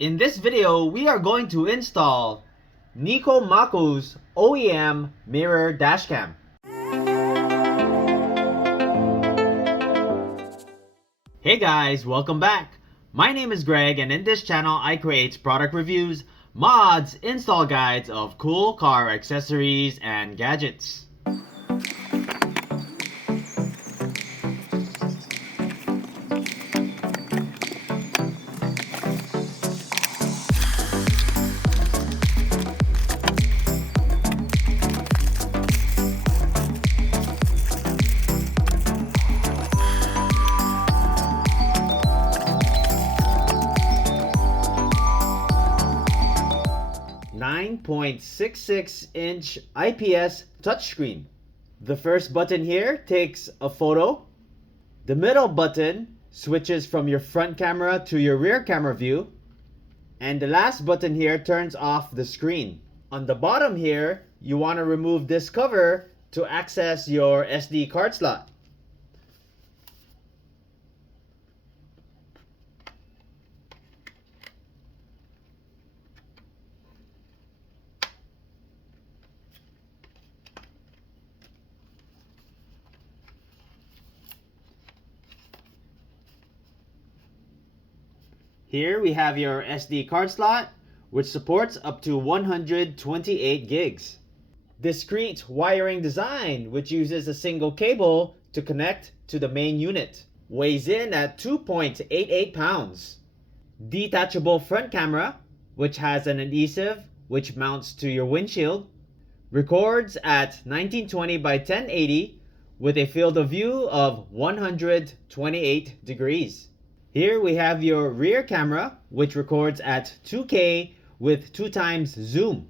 In this video, we are going to install Niko Maku's OEM mirror dashcam. Hey guys, welcome back. My name is Greg, and in this channel I create product reviews, mods, install guides of cool car accessories and gadgets. .66-inch IPS touchscreen. The first button here takes a photo. The middle button switches from your front camera to your rear camera view. And the last button here turns off the screen. On the bottom here, you want to remove this cover to access your SD card slot. Here we have your SD card slot, which supports up to 128 gigs. Discreet wiring design, which uses a single cable to connect to the main unit. Weighs in at 2.88 pounds. Detachable front camera, which has an adhesive which mounts to your windshield. Records at 1920 by 1080 with a field of view of 128 degrees. Here we have your rear camera, which records at 2K with 2x zoom.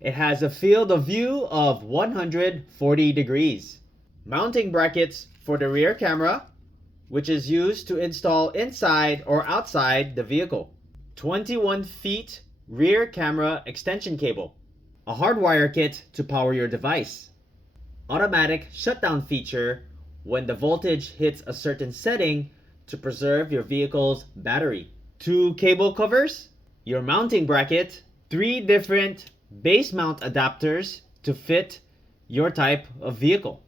It has a field of view of 140 degrees. Mounting brackets for the rear camera, which is used to install inside or outside the vehicle. 21 feet rear camera extension cable. A hardwire kit to power your device. Automatic shutdown feature when the voltage hits a certain setting to preserve your vehicle's battery. 2 cable covers, your mounting bracket, 3 different base mount adapters to fit your type of vehicle,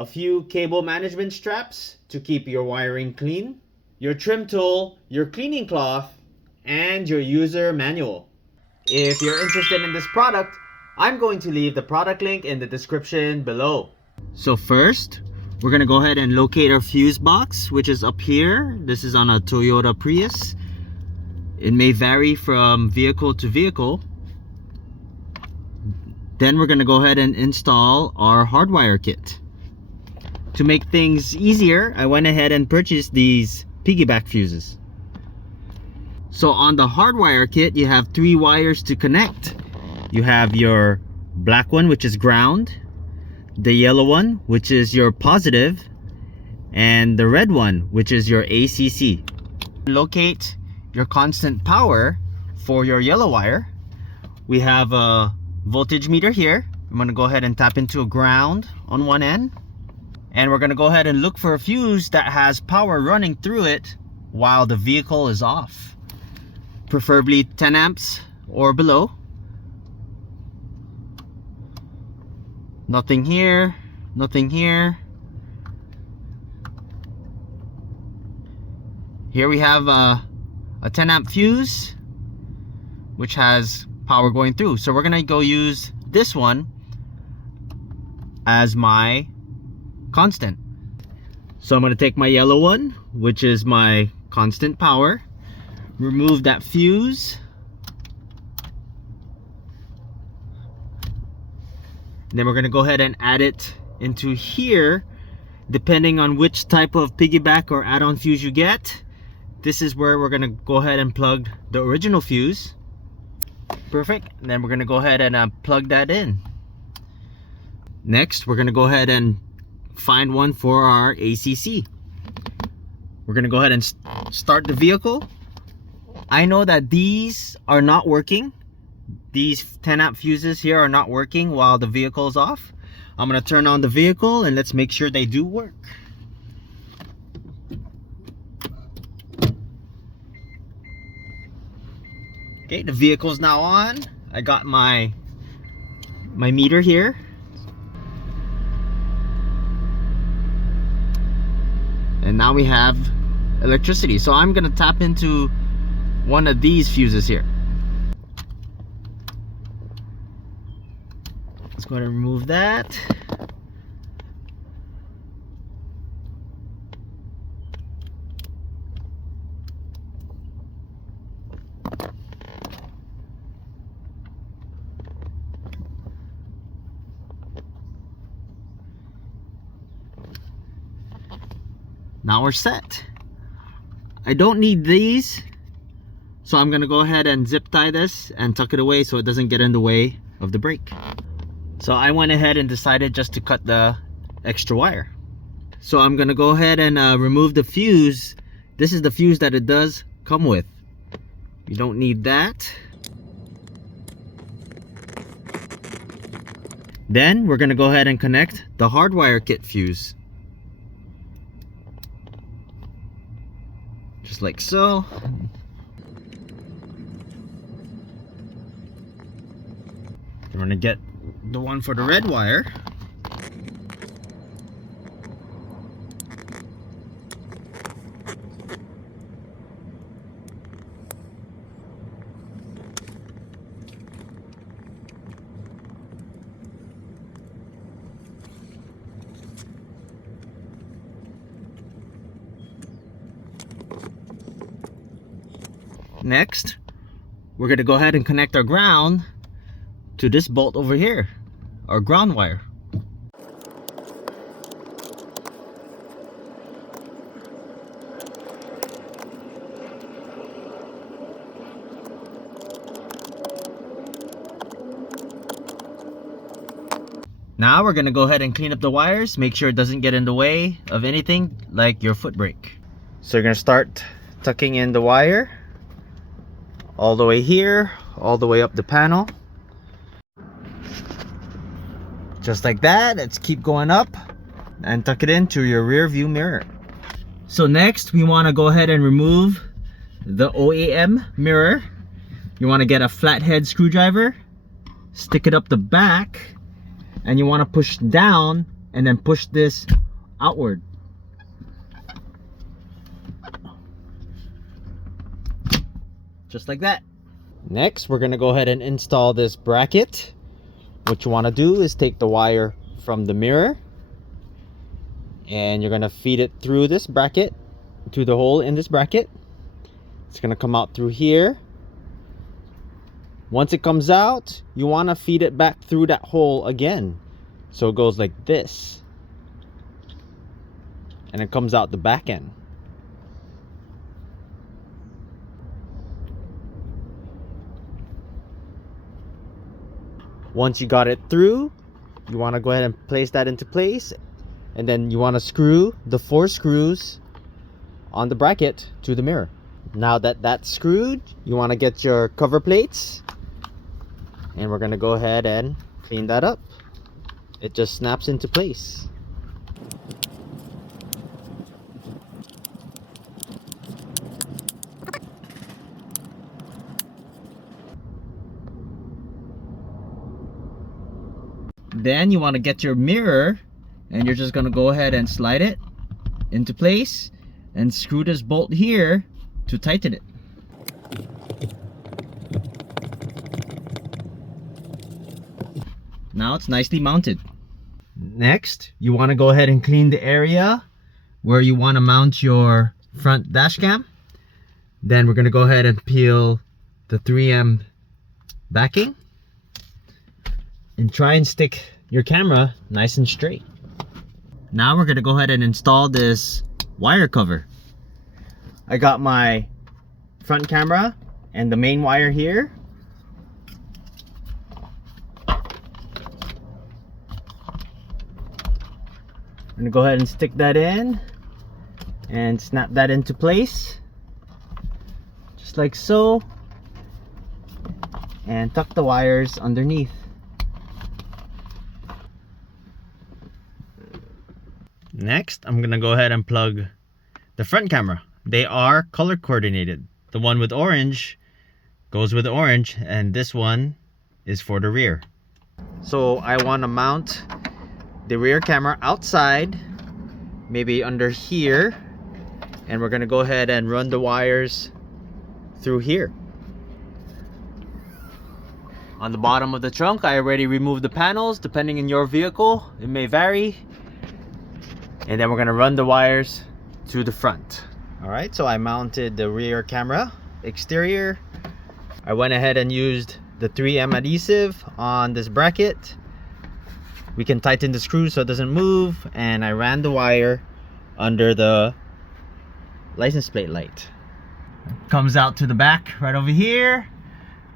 a few cable management straps to keep your wiring clean, your trim tool, your cleaning cloth, and your user manual. If you're interested in this product, I'm going to leave the product link in the description below. So first, we're going to go ahead and locate our fuse box, which is up here. This is on a Toyota Prius. It may vary from vehicle to vehicle. Then we're going to go ahead and install our hardwire kit. To make things easier, I went ahead and purchased these piggyback fuses. So on the hardwire kit, you have 3 wires to connect. You have your black one, which is ground, the yellow one, which is your positive, and the red one, which is your ACC. Locate your constant power for your yellow wire. We have a voltage meter here. I'm going to go ahead and tap into a ground on one end, and we're going to go ahead and look for a fuse that has power running through it while the vehicle is off, preferably 10 amps or below. Nothing here, nothing here. Here we have a 10 amp fuse, which has power going through. So we're gonna go use this one as my constant. So I'm gonna take my yellow one, which is my constant power, remove that fuse. Then we're going to go ahead and add it into here. Depending on which type of piggyback or add-on fuse you get, this is where we're going to go ahead and plug the original fuse. Perfect. And then we're going to go ahead and plug that in. Next, we're going to go ahead and find one for our ACC. We're going to go ahead and start the vehicle. I know that these are not working. These 10 amp fuses here are not working while the vehicle is off. I'm going to turn on the vehicle and let's make sure they do work. Okay, the vehicle's now on. I got my meter here. And now we have electricity. So I'm gonna tap into one of these fuses here. Let's go ahead and remove that. Now we're set. I don't need these, so I'm gonna go ahead and zip tie this and tuck it away so it doesn't get in the way of the brake. So I went ahead and decided just to cut the extra wire. So I'm gonna go ahead and remove the fuse. This is the fuse that it does come with. You don't need that. Then we're gonna go ahead and connect the hardwire kit fuse. Just like so. We're gonna get the one for the red wire. Next, we're gonna go ahead and connect our ground to this bolt over here, our ground wire. Now we're gonna go ahead and clean up the wires, make sure it doesn't get in the way of anything like your foot brake. So you're gonna start tucking in the wire all the way here, all the way up the panel. Just like that. Let's keep going up and tuck it into your rear view mirror. So next we want to go ahead and remove the OEM mirror. You want to get a flathead screwdriver, stick it up the back, and you want to push down and then push this outward. Just like that. Next, we're gonna go ahead and install this bracket. What you want to do is take the wire from the mirror and you're gonna feed it through this bracket, through the hole in this bracket. It's gonna come out through here. Once it comes out, you want to feed it back through that hole again, so it goes like this and it comes out the back end. Once you got it through, you want to go ahead and place that into place, and then you want to screw the 4 screws on the bracket to the mirror. Now that that's screwed, you want to get your cover plates, and we're going to go ahead and clean that up. It just snaps into place. Then you want to get your mirror and you're just going to go ahead and slide it into place and screw this bolt here to tighten it. Now it's nicely mounted. Next, you want to go ahead and clean the area where you want to mount your front dash cam. Then we're going to go ahead and peel the 3M backing and try and stick your camera nice and straight. Now we're gonna go ahead and install this wire cover. I got my front camera and the main wire here. I'm gonna go ahead and stick that in and snap that into place, just like so, and tuck the wires underneath. Next, I'm gonna go ahead and plug the front camera. They are color coordinated. The one with orange goes with the orange, and this one is for the rear. So I want to mount the rear camera outside, maybe under here, and we're gonna go ahead and run the wires through here. On the bottom of the trunk, I already removed the panels. Depending on your vehicle, it may vary. And then we're gonna run the wires to the front. All right, so I mounted the rear camera exterior. I went ahead and used the 3M adhesive on this bracket. We can tighten the screw so it doesn't move, and I ran the wire under the license plate light. Comes out to the back right over here.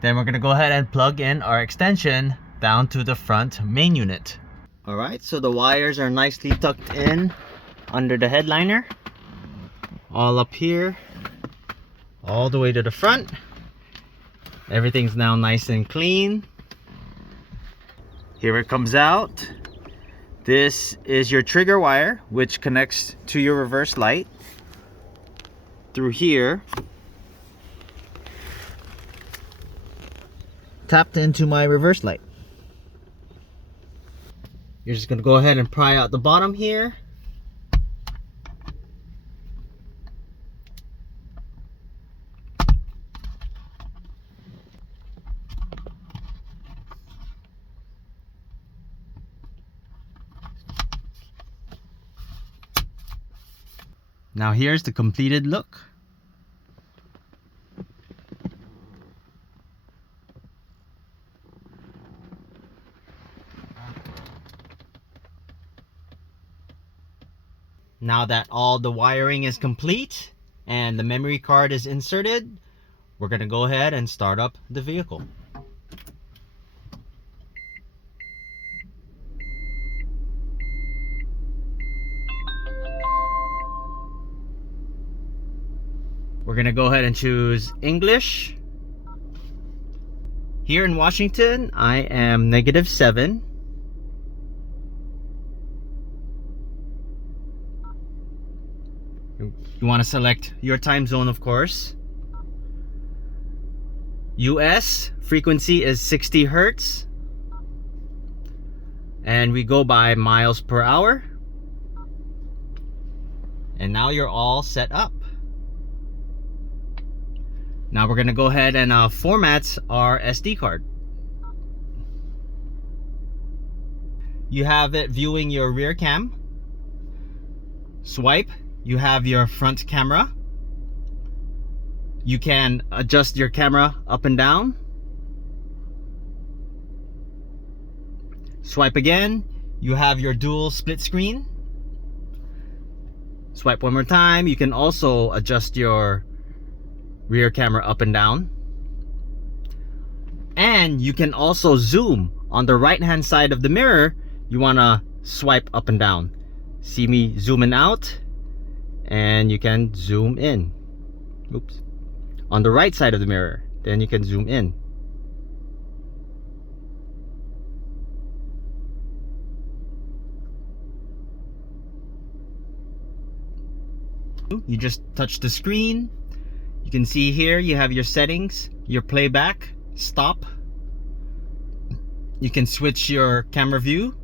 Then we're gonna go ahead and plug in our extension down to the front main unit. All right, so the wires are nicely tucked in under the headliner, all up here, all the way to the front. Everything's now nice and clean. Here it comes out. This is your trigger wire, which connects to your reverse light through here. Tapped into my reverse light. You're just gonna go ahead and pry out the bottom here. Now here's the completed look. Now that all the wiring is complete and the memory card is inserted, we're going to go ahead and start up the vehicle. We're going to go ahead and choose English. Here in Washington, I am -7. You want to select your time zone, of course. US frequency is 60 Hertz. And we go by miles per hour. And now you're all set up. Now we're going to go ahead and format our SD card. You have it viewing your rear cam. Swipe. You have your front camera. You can adjust your camera up and down. Swipe again. You have your dual split screen. Swipe one more time. You can also adjust your rear camera up and down. And you can also zoom. On the right hand side of the mirror, you want to swipe up and down. See me zooming out, and you can zoom in. Oops. On the right side of the mirror, then you can zoom in. You just touch the screen. You can see here you have your settings, your playback, stop. You can switch your camera view.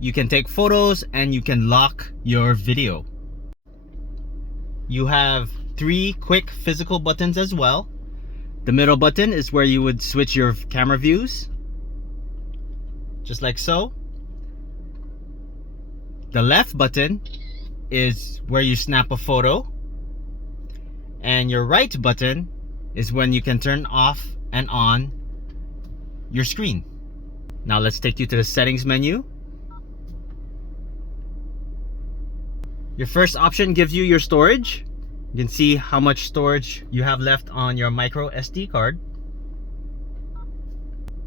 You can take photos, and you can lock your video. You have 3 quick physical buttons as well. The middle button is where you would switch your camera views, just like so. The left button is where you snap a photo, and your right button is when you can turn off and on your screen. Now let's take you to the settings menu. Your first option gives you your storage. You can see how much storage you have left on your micro SD card.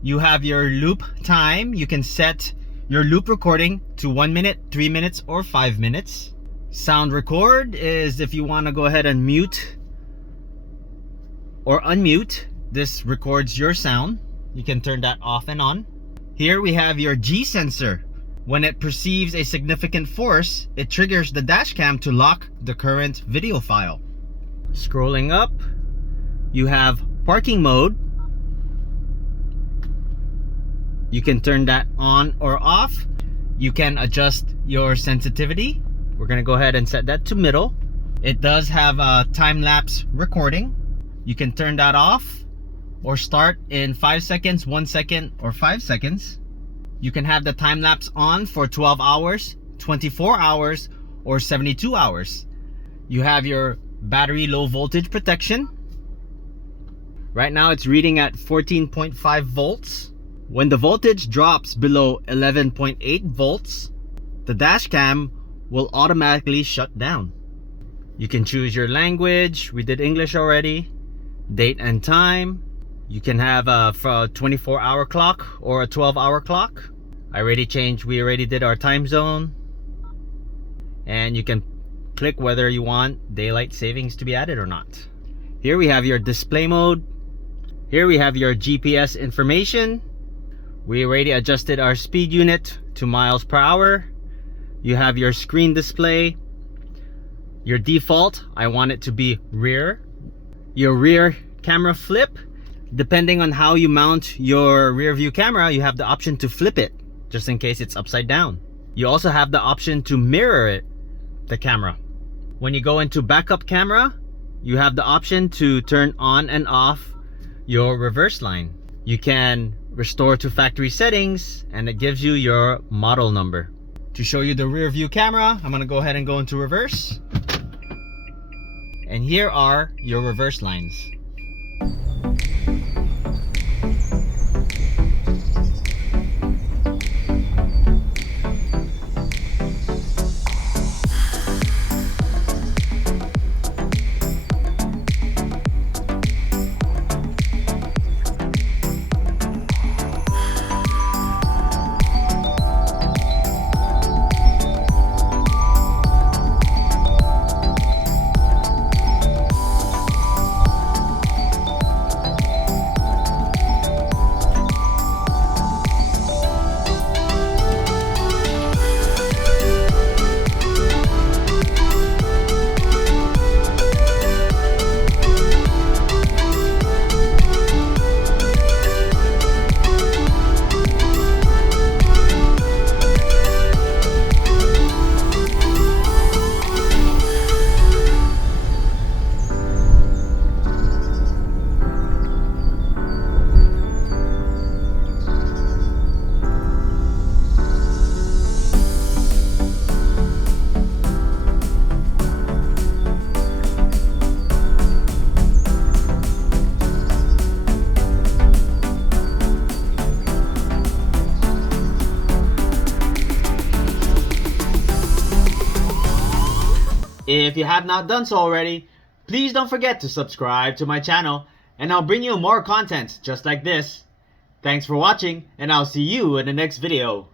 You have your loop time. You can set your loop recording to 1 minute, 3 minutes, or 5 minutes. Sound record is if you want to go ahead and mute or unmute. This records your sound. You can turn that off and on. Here we have your G sensor. When it perceives a significant force, it triggers the dash cam to lock the current video file. Scrolling up, you have parking mode. You can turn that on or off. You can adjust your sensitivity. We're gonna go ahead and set that to middle. It does have a time-lapse recording. You can turn that off or start in 5 seconds, 1 second, or 5 seconds. You can have the time-lapse on for 12 hours, 24 hours, or 72 hours. You have your battery low voltage protection. Right now it's reading at 14.5 volts. When the voltage drops below 11.8 volts, the dash cam will automatically shut down. You can choose your language. We did English already. Date and time. You can have a 24-hour clock or a 12-hour clock. We already did our time zone. And you can click whether you want daylight savings to be added or not. Here we have your display mode. Here we have your GPS information. We already adjusted our speed unit to miles per hour. You have your screen display. Your default, I want it to be rear. Your rear camera flip. Depending on how you mount your rear view camera, you have the option to flip it, just in case it's upside down. You also have the option to mirror it, the camera. When you go into backup camera, you have the option to turn on and off your reverse line. You can restore to factory settings, and it gives you your model number. To show you the rear view camera, I'm gonna go ahead and go into reverse. And here are your reverse lines. If you have not done so already, please don't forget to subscribe to my channel, and I'll bring you more content just like this. Thanks for watching, and I'll see you in the next video.